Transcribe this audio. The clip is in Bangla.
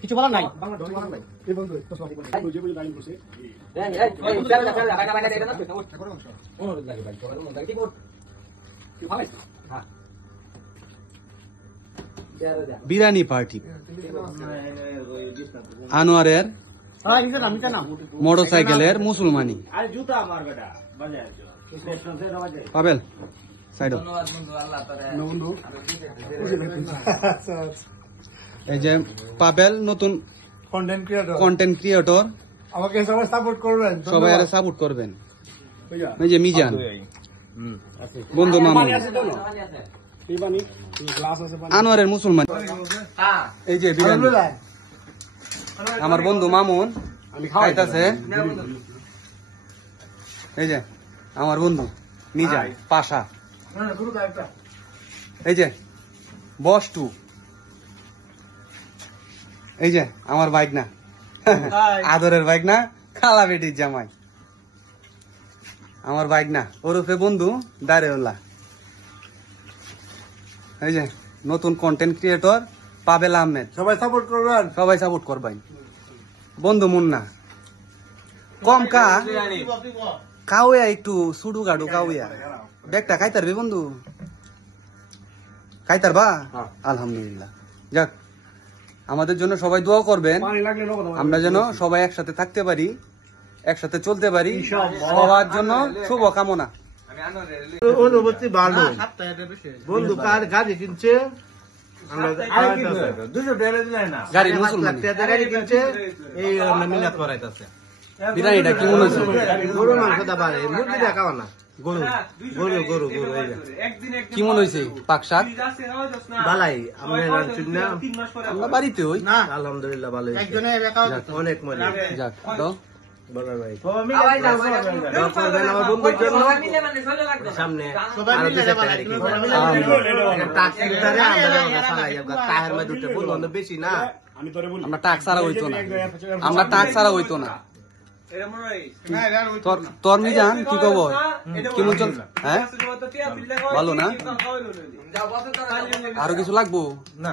কিছু বলার নাই। বিরিয়ানি পার্টি আনোয়ারের মোটরসাইকেলের মুসলমানি পাবেল সাইড এই যে পাবেল নতুন কন্টেন্ট ক্রিয়েটর আমাকে সবাই সাপোর্ট করবেন, সবাই আরে সাপোর্ট করবেন। এই যে মিজান বন্ধু মামুন আনোয়ারের মুসলমান এই যে বিরিয়ানি আমার বন্ধু মামুন খাইতাছে। এই যে আমার বন্ধু মিজান পাশা এই যে বস্তু এই যে আমার বাইক না আদরের বাইক না খালা বেটির জামাই আমার বাইক না ওরফে বন্ধু দারেউল্লাহ। এই যে নতুন কন্টেন্ট ক্রিয়েটর পাবেল আহমেদ সবাই সাপোর্ট করবেন, সবাই সাপোর্ট করবেন। বন্ধু মুন্না কম কা কাউয়া একটু সুডু গাডু কাউয়া ব্যাগটা খাইতারবি বন্ধু খাইতারবা আলহামদুলিল্লাহ। যাক আমাদের জন্য সবাই দোয়া করবেন, আমরা যেন সবাই একসাথে থাকতে পারি, একসাথে চলতে পারি, সবার জন্য শুভ কামনা। অনুভূতি ভালো। বন্ধু কার গাড়ি কিনছে, গাড়ির মুসলমান গাড়ি কিনছে, এই মিলাদ করাইতেছে। বিরিয়ানিটা কি মনে হচ্ছে? গরু মাংস দাবার মুরগি দেখাও না, গরু গরু গরু গরু কি মনে হয়েছে? পাক শাক বালাই আমরা বাড়িতে হই আলহামদুলিল্লাহ ভালো, অনেক মজা। যাক তো আমার বন্ধুর জন্য সামনে বেশি না, আমরা টাক ছাড়া হইতো না, আমরা টাক ছাড়া হইতো না। তোর মিজান কি খবর? কেমন চল? হ্যাঁ ভালো না? আরো কিছু লাগবো না?